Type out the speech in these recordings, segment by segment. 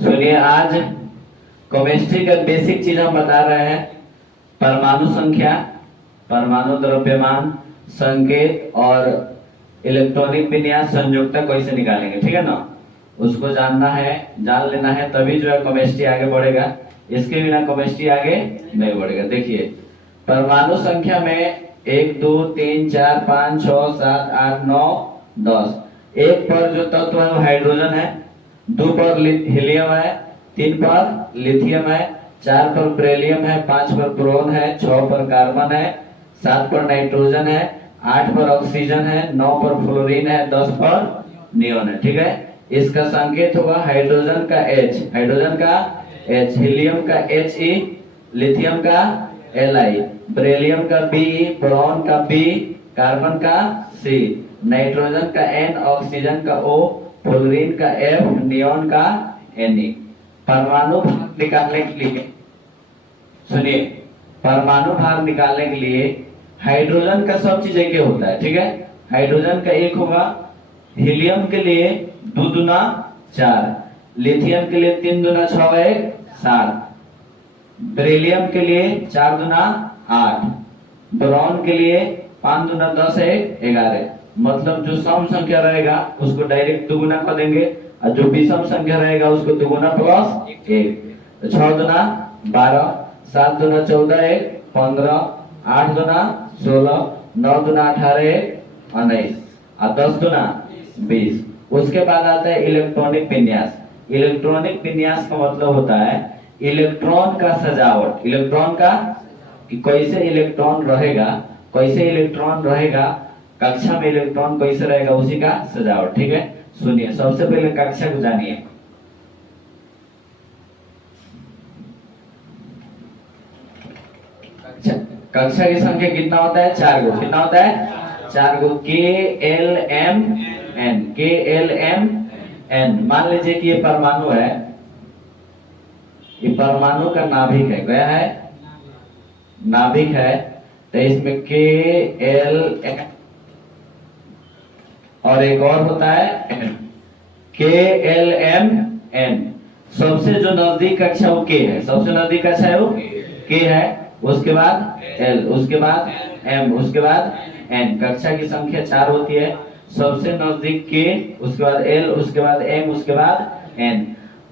सुनिए, आज केमिस्ट्री का बेसिक चीज हम बता रहे हैं। परमाणु संख्या, परमाणु द्रव्यमान, संकेत और इलेक्ट्रॉनिक विन्यास, संयुक्ता कैसे निकालेंगे, ठीक है ना। उसको जानना है, जान लेना है, तभी जो है केमिस्ट्री आगे बढ़ेगा। इसके बिना केमिस्ट्री आगे नहीं बढ़ेगा। देखिए, परमाणु संख्या में 1 2 3 4 5 6 7 8 9 10। एक पर जो तत्व है वो हाइड्रोजन है, 2 पर हीलियम है, 3 पर लिथियम है, 4 पर बेरिलियम है, 5 पर बोरॉन है, 6 पर कार्बन है, 7 पर नाइट्रोजन है, 8 पर ऑक्सीजन है, 9 पर फ्लोरीन है, 10 पर नियोन है। ठीक है, इसका संकेत होगा हाइड्रोजन का H, हाइड्रोजन का H, हीलियम का He, लिथियम का Li, बेरिलियम का B, बोरॉन का B, कार्बन का C, नाइट्रोजन का N, ऑक्सीजन का O, फ्लोरीन का F, नियोन का Ne। परमाणु भार निकालने के लिए, सुनिए, परमाणु भार निकालने के लिए हाइड्रोजन का सब चीज एक होता है। ठीक है, हाइड्रोजन का एक होगा, हीलियम के लिए 2 दूना 4, लिथियम के लिए 3 दूना 6 1 7, बेरिलियम के लिए 4 दूना 8, बोरॉन के लिए 5 दूना 10 1 11। मतलब जो सम संख्या रहेगा उसको डायरेक्ट दुगुना कर देंगे, और जो विषम संख्या रहेगा उसको दुगुना प्लस 1। तो 6 दूना 12, 7 दूना 14 1 15, 8 दूना 16, 9 दूना 18 1 19, और 10 दूना 20। उसके बाद आता है इलेक्ट्रॉनिक विन्यास। इलेक्ट्रॉनिक विन्यास का मतलब होता है इलेक्ट्रॉन का सजावट, इलेक्ट्रॉन का कि कैसे इलेक्ट्रॉन रहेगा, कैसे इलेक्ट्रॉन रहेगा, कक्षा में इलेक्ट्रॉन कैसे रहेगा, उसी का सजावट। ठीक है, सुनिए, सबसे पहले कक्षा को जानिए। कक्षा की संख्या कितना होता है? 4 गो। कितना होता है? 4 गो। KLMN, KLMN। मान लीजिए कि ये परमाणु है, ये परमाणु का नाभिक है। क्या है? नाभिक है। तो इसमें KLM और एक और होता है KLMN। सबसे जो नजदीक कक्षा वो K है, सबसे नजदीक कक्षा है वो K है। उसके बाद L, उसके बाद M, उसके बाद N। कक्षा की संख्या 4 होती है। सबसे नजदीक K, उसके बाद L, उसके बाद M, उसके बाद N।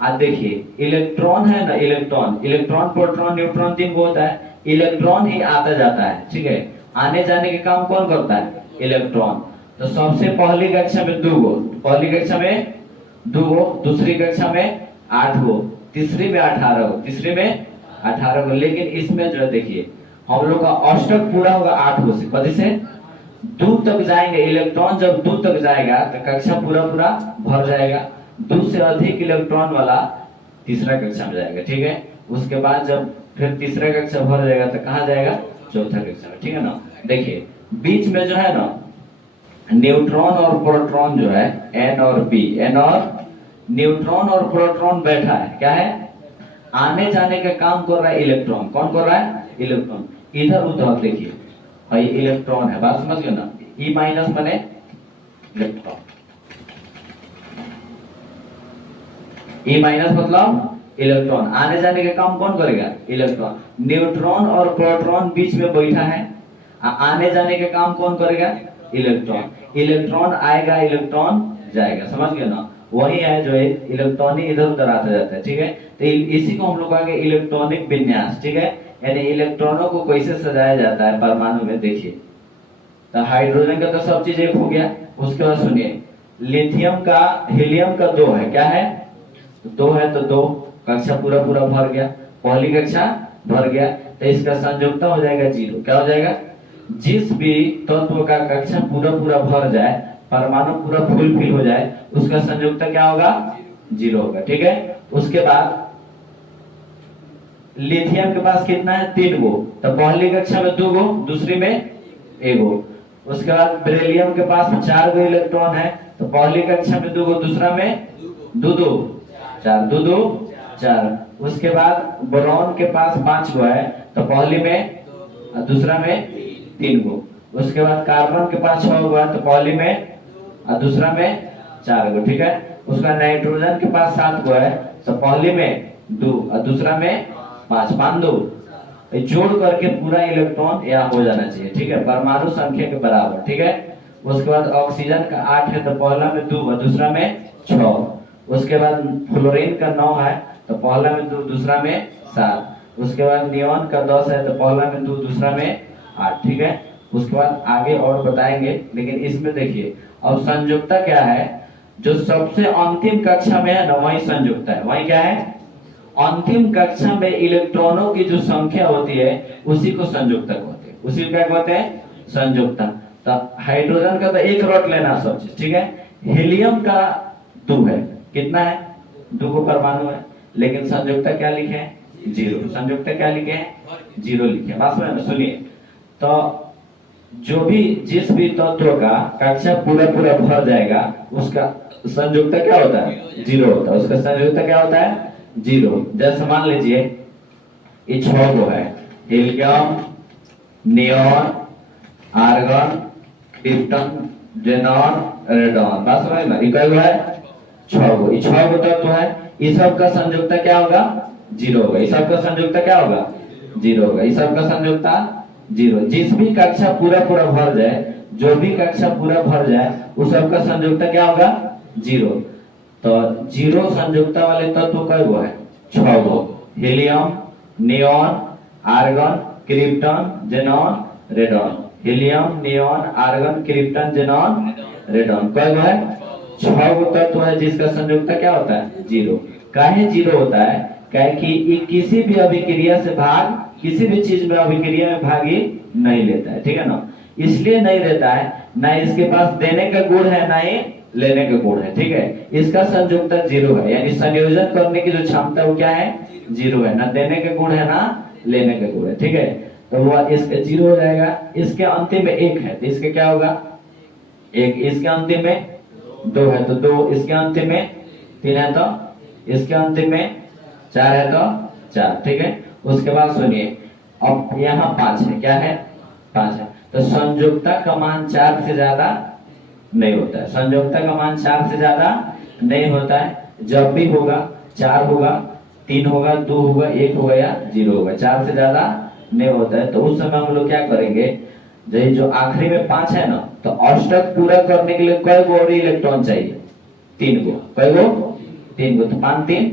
अब देखिए, इलेक्ट्रॉन है ना, इलेक्ट्रॉन, इलेक्ट्रॉन प्रोटॉन न्यूट्रॉन 3 को होता है। इलेक्ट्रॉन ही आता जाता है। ठीक है, आने जाने के काम कौन करता है? इलेक्ट्रॉन। तो सबसे पहली कक्षा में 2 गो, पहली कक्षा में 2 गो, दूसरी कक्षा में 8 गो, तीसरी में 18 गो, तीसरी में 18 गो। लेकिन इसमें जो देखिए, हम लोग का अष्टक पूरा होगा 8 गो से। कभी से दूर तक जाएंगे, इलेक्ट्रॉन जब दूर तक जाएगा तो कक्षा पूरा पूरा भर जाएगा। 2 से अधिक इलेक्ट्रॉन वाला तीसरा कक्षा में जाएगा। ठीक है, उसके बाद जब फिर तीसरा कक्षा भर जाएगा तो कहाँ जाएगा? चौथा कक्षा में। ठीक है ना। देखिए, बीच में जो है ना, न्यूट्रॉन और प्रोटॉन जो है N और P, N और न्यूट्रॉन और प्रोटॉन बैठा है। क्या है? आने जाने का काम कर रहा है इलेक्ट्रॉन। कौन कर रहा है? इलेक्ट्रॉन। इधर उधर देखिए, भाई इलेक्ट्रॉन है, बात समझ गए ना। E माइनस बने इलेक्ट्रॉन, E माइनस मतलब इलेक्ट्रॉन। आने जाने का काम कौन करेगा? इलेक्ट्रॉन। न्यूट्रॉन और प्रोटॉन बीच में बैठा है, आने जाने का काम कौन करेगा? इलेक्ट्रॉन। इलेक्ट्रॉन आएगा, इलेक्ट्रॉन जाएगा। समझ गए ना। वही है जो इलेक्ट्रॉन ही इधर उधर आता जाता है। ठीक है, तो इसी को हम लोग आगे इलेक्ट्रॉनिक विन्यास। ठीक है, यानी इलेक्ट्रॉनों को कैसे सजाया जाता है परमाणु में। देखिए, तो हाइड्रोजन का तो सब चीज एक हो गया। उसके बाद सुनिए, लिथियम का, हीलियम का 2 है। क्या है? 2 है तो 2 कक्षा पूरा पूरा भर गया, पहली कक्षा भर गया। तो इसका संयुक्ता हो जाएगा 0। क्या हो जाएगा? जिस भी तत्व का कक्षा पूरा पूरा भर जाए, परमाणु पूरा फुलफिल हो जाए, उसका संयुक्ता क्या होगा? 0 होगा। ठीक है, उसके बाद लिथियम के पास कितना है? 3 गो। तो पहली कक्षा में 2 गो, दूसरी में 1 गो। उसके बाद बेरिलियम के पास 4 गो इलेक्ट्रॉन है। तो पहली कक्षा में 2 गो, दूसरा में 2 2 4, 2 2 4। उसके बाद बोरॉन के पास 5 गो है। तो पहली में, दूसरा में 3 गो। उसके बाद कार्बन के पास 6 गो है। तो पहली में और दूसरा में 4 गो। ठीक है, उसका नाइट्रोजन के पास 7 गो है, तो पहले में 2 और दूसरा में 5, 5 2 जोड़ करके पूरा इलेक्ट्रॉन यहाँ हो जाना चाहिए, ठीक है, परमाणु संख्या के बराबर, ठीक है। उसके बाद ऑक्सीजन का 8 है, तो पहला में 2 और दूसरा में 6। उसके बाद फ्लोरीन का 9 है, तो पहला में 2 दूसरा में 7। उसके बाद नियोन का 10 है, तो पहला में 2 दूसरा में 8, ठीक है। उसके बाद आगे और बताएंगे, लेकिन इसमें देखिए अब संयुक्ता क्या है, जो सबसे अंतिम कक्षा में है ना वही संयुक्ता है, वही क्या है, अंतिम कक्षा में इलेक्ट्रॉनों की जो संख्या होती है उसी को संयुक्ता कहते हैं, उसी को क्या कहते हैं, संयुक्ता। तो हाइड्रोजन का तो एक रट लेना सब चीज, ठीक है। हीलियम का 2 है, कितना है, 2 को परमाणु है, लेकिन संयुक्ता क्या लिखे हैं, 0। संयुक्ता क्या लिखे हैं, 0 लिखे हैं। बात समझ में, सुनिए, तो जो भी जिस भी तत्व का कक्षा पूरा पूरा भर जाएगा उसका संयुक्ता क्या होता है, 0 होता है, उसका संयुक्ता क्या होता है, 0। जैसे मान लीजिए ये 6 गो है, helium, neon, argon, krypton, xenon, radon. बात समझ में, ये है 6 गो, ये 6 गो तत्व है, इस सब का संयुक्ता क्या होगा, 0 होगा। इस सब का संयुक्ता क्या होगा, 0 होगा। इस सब का संयुक्ता 0। जिस भी कक्षा पूरा पूरा भर जाए, जो भी कक्षा पूरा भर जाए उस सब का संयुक्ता क्या होगा, 0। तो 0 संयुक्ता वाले तत्व कई गो है, 6 गो, helium, neon, argon, krypton, xenon, radon. Helium, neon, argon, krypton, xenon, radon कई गो है, 6 गो तत्व है जिसका संयुक्ता क्या होता है, 0। काहे 0 होता है, काहे कि ये किसी भी अभिक्रिया से भाग, किसी भी चीज में अभिक्रिया में भाग ही नहीं लेता है, ठीक है ना। इसलिए नहीं लेता है, ना इसके पास देने का गुण है ना ही लेने का गुण है, ठीक है। इसका संयुक्ता 0 है, यानी संयोजन करने की जो क्षमता वो क्या है, 0 है, ना देने का गुण है ना लेने का गुण है, ठीक है। तो वो इसका 0 हो जाएगा। इसके अंतिम में 1 है, तो इसके क्या होगा, 1। इसके अंतिम में 2 है तो 2। इसके अंतिम में 3 है तो इसके अंतिम में 4 है तो 4, ठीक है। उसके बाद सुनिए, अब यहाँ 5 है, क्या है, 5 है, तो संयुक्ता का मान 4 से ज्यादा नहीं होता है। संयुक्ता का मान 4 से ज्यादा नहीं होता है। जब भी होगा 4 होगा, 3 होगा, 2 होगा, 1 होगा या 0 होगा, 4 से ज्यादा नहीं होता है। तो उस समय हम लोग क्या करेंगे, जो आखिरी में 5 है ना, तो अष्टक पूरा करने के लिए कई गो और इलेक्ट्रॉन चाहिए, 3 गो। कई गो, 3 गो, तो 5 3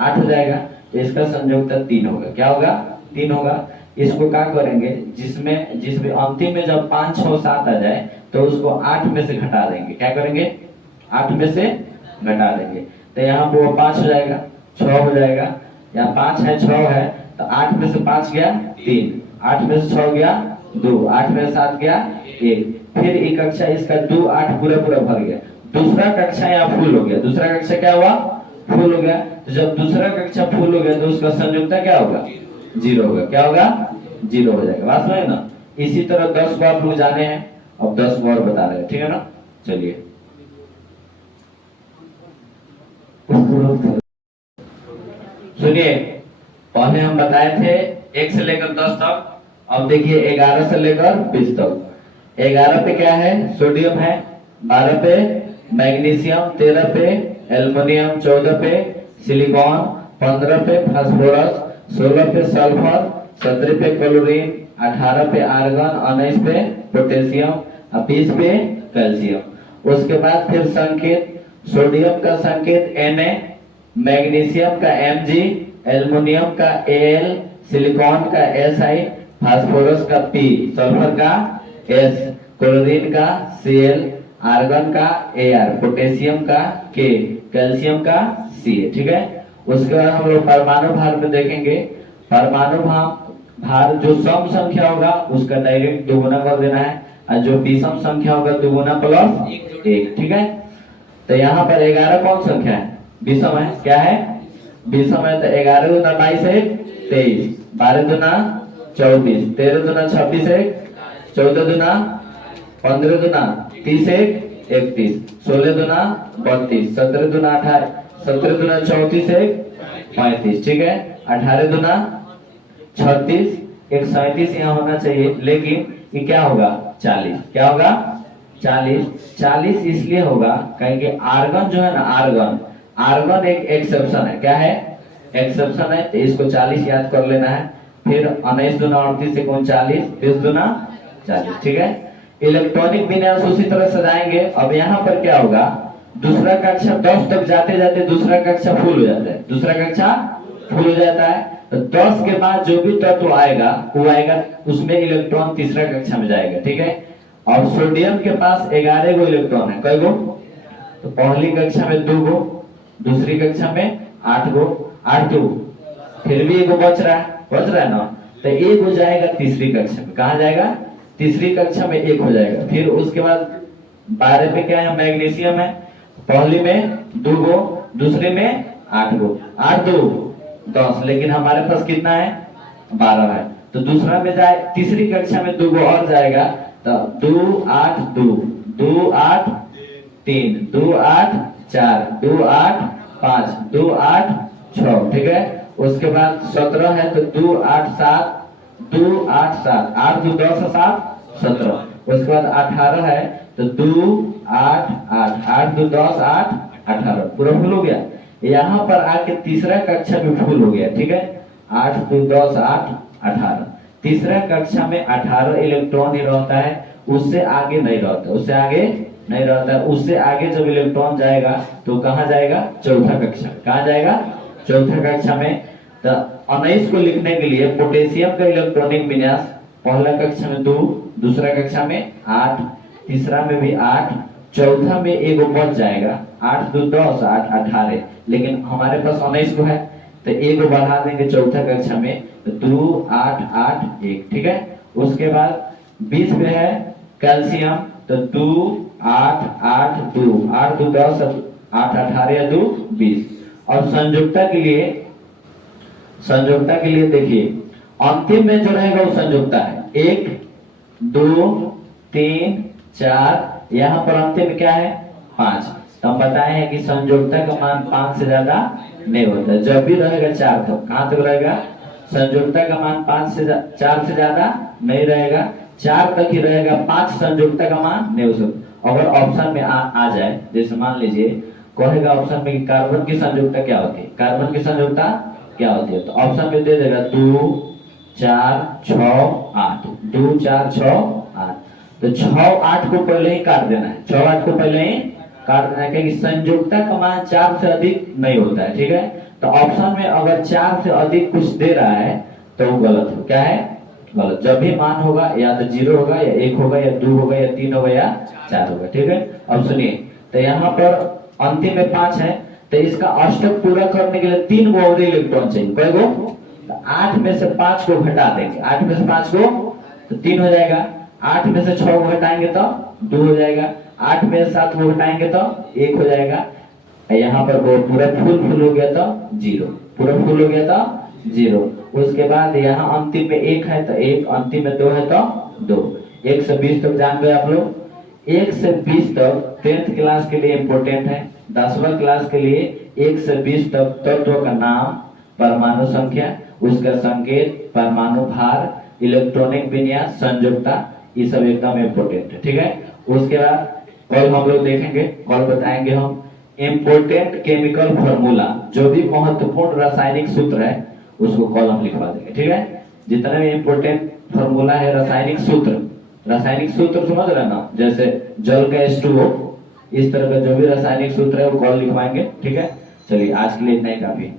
8 हो जाएगा। इसका संयुक्ता 3 होगा, क्या होगा, 3 होगा। इसको क्या करेंगे, जिसमें अंतिम में जब 5 6 7 आ जाए तो उसको 8 में से घटा देंगे। क्या करेंगे, 8 में से घटा देंगे, तो यहाँ वो 5 हो जाएगा, 6 हो जाएगा। यहाँ 5 है, 6 है, तो 8 में से 5 गया 3, 8 में से 6 गया 2, 8 में से 7 गया 1। फिर एक कक्षा इसका 2 8 पूरा पूरा भर गया। दूसरा कक्षा यहाँ फुल हो गया। दूसरा कक्षा क्या हुआ, फुल हो गया। तो जब दूसरा कक्षा फुल हो गया तो उसका संयुक्ता क्या होगा, 0 होगा। क्या होगा, 0 हो जाएगा। बात समझे ना। इसी तरह 10 को आप लोग जाने हैं, अब 10 को और बता रहे हैं, ठीक है ना। चलिए सुनिए, पहले हम बताए थे 1 से लेकर 10 तक, अब देखिए 11 से लेकर 20 तक। 11 पे क्या है, सोडियम है, 12 पे मैग्नीशियम, 13 पे एल्युमिनियम, 14 पे सिलिकॉन, 15 पे फास्फोरस, 16 पे सल्फर, 17 पे क्लोरीन, 18 पे आर्गन, 19 पे पोटेशियम और 20 पे कैल्शियम। उसके बाद फिर संकेत, सोडियम का संकेत Na, मैग्नीशियम का Mg, एल्युमिनियम का Al, सिलिकॉन का Si, फास्फोरस का P, सल्फर का S, क्लोरीन का Cl, आर्गन का Ar, पोटेशियम का K, कैल्शियम का C, ठीक है। उसके बाद हम लोग परमाणु भार में देखेंगे। परमाणु भार जो सम संख्या होगा उसका डायरेक्ट दोगुना कर देना है, और जो विषम संख्या होगा दोगुना प्लस 1, ठीक है। तो यहाँ पर 11 कौन संख्या है, विषम है, क्या है, विषम है। तो 11 दूना 22 है 23, 12 दूना 24, 13 दूना 26 है, 14 दूना 15 दूना 30 है 31, 16 दूना 32, 17 दूना 18, 17 दूना 34 है 35, ठीक है। 18 दूना 36, एक 37 यहाँ होना चाहिए, लेकिन ये क्या होगा 40, क्या होगा 40 इसलिए होगा क्योंकि आर्गन जो है ना, आर्गन आर्गन एक एक्सेप्शन है। क्या है? एक्सेप्शन है, तो इसको 40 याद कर लेना है। फिर 19 दूना 38 से 39, 20 दूना 40। ठीक है, इलेक्ट्रॉनिक विन्यास उसी तरह सजाएंगे। अब यहाँ पर क्या होगा, दूसरा कक्षा 10 तक जाते जाते दूसरा कक्षा फुल हो जाता है, दूसरा कक्षा फुल हो जाता है। तो 10 के बाद जो भी तत्व आएगा वो आएगा, उसमें इलेक्ट्रॉन तीसरा कक्षा में जाएगा। ठीक है, और सोडियम के पास 11 गो इलेक्ट्रॉन है। कई गो? तो पहली कक्षा में 2 गो, दूसरी कक्षा में 8 गो, 8 2, फिर भी एगो बच रहा है ना, तो एक हो जाएगा तीसरी कक्षा में। कहा जाएगा? तीसरी कक्षा में एक हो जाएगा। फिर उसके बाद 12 में क्या है? मैग्नीशियम है। पहली में 2 गो, दूसरे में 8 गो, 8 2 10, लेकिन हमारे पास कितना है? 12 है। तो दूसरा में जाए, तीसरी कक्षा में 2 गो और जाएगा, तो 2 8 2, 2 8 3, 2 8 4, 2 8 5, 2 8 6। ठीक है, उसके बाद 17 है, तो 2 8 7, 2 8 7, 8 2 10 7 17। उसके बाद 18 है, तो 2 8 8, 8 2 10 8 18, पूरा फुल हो गया। यहाँ पर आके तीसरा कक्षा भी फुल हो गया। ठीक है, 8 2 10 8 18। तीसरा कक्षा में 18 इलेक्ट्रॉन ही रहता है, उससे आगे नहीं रहता, उससे आगे नहीं रहता है। उससे आगे जब इलेक्ट्रॉन जाएगा तो कहाँ जाएगा? चौथा कक्षा। कहाँ जाएगा? चौथा कक्षा में। तो 19 को लिखने के लिए पोटेशियम का इलेक्ट्रॉनिक विन्यास, पहला कक्षा में 2, दूसरा कक्षा में 8, तीसरा में भी 8, चौथा में एगो बच जाएगा, 8 2 10 8 18, लेकिन हमारे पास 19 को है, तो एगो बढ़ा देंगे चौथा कक्षा में, तो 2 8 8 1। ठीक है, उसके बाद 20 में है कैल्शियम, तो 2 8 8 2, 8 2 10 8 18 2 20। और संयोजकता के लिए देखिए, अंतिम में जो रहेगा वो संयोजकता है। 1 2 3 4, यहाँ पर अंतिम में क्या है? 5। तो हम बताए हैं कि संयोजकता का मान 5 से ज्यादा नहीं होता, जब भी रहेगा 4 तक। कहां तक रहेगा? संयोजकता का मान 4 से ज्यादा नहीं रहेगा, 4 तक ही रहेगा। 5 संयोजकता का मान नहीं हो सकता। अगर ऑप्शन में आ जाए, जैसे मान लीजिए कहेगा ऑप्शन में कि कार्बन की संयोजकता क्या होती है, कार्बन की संयोजकता क्या होती है, तो ऑप्शन में दे देगा 2 4 6 8, 2 4 6 8। तो 6 8 को पहले ही काट देना है, 6 8 को पहले ही काट देना है, क्योंकि संयोजकता का मान 4 से अधिक नहीं होता है। ठीक है, तो ऑप्शन में अगर 4 से अधिक कुछ दे रहा है तो वो गलत हो। क्या है? गलत। जब भी मान होगा या तो 0 होगा या 1 होगा या 2 होगा या 3 होगा या 4 होगा। ठीक है, अब सुनिए, तो यहाँ पर अंतिम में 5 है, तो इसका अष्टक पूरा करने के लिए 3 गो और इलेक्ट्रॉन चाहिए। कई गो? तो 8 में से 5 को घटा देंगे, 8 में से 5 को तो 3 हो जाएगा, 8 में से 6 को घटाएंगे तो 2 हो जाएगा, 8 में से 7 को घटाएंगे तो 1 हो जाएगा। यहाँ पर वो पूरा फुल हो गया तो 0, पूरा फुल हो गया तो 0। उसके बाद यहाँ अंतिम में 1 है तो 1, अंतिम में 2 है तो 2। 1 से 20 तक जान गए आप लोग। 1 से 20 तक 10th क्लास के लिए इम्पोर्टेंट है। 10वां क्लास के लिए 1 से 20 तक तत्व का नाम, परमाणु संख्या, उसका संकेत, परमाणु भार, इलेक्ट्रॉनिक विन्यास, संयोजकता, ये सब एकदम इम्पोर्टेंट है। ठीक है, उसके बाद कल हम लोग देखेंगे, कल बताएंगे हम इम्पोर्टेंट केमिकल फॉर्मूला, जो भी महत्वपूर्ण रासायनिक सूत्र है उसको कल हम लिखवा देंगे। ठीक है, जितने भी इम्पोर्टेंट फॉर्मूला है, रासायनिक सूत्र समझ रहे ना, जैसे जल का H2O, इस तरह का जो भी रासायनिक सूत्र है वो कल लिखवाएंगे। ठीक है, चलिए आज के लिए इतना ही काफी है।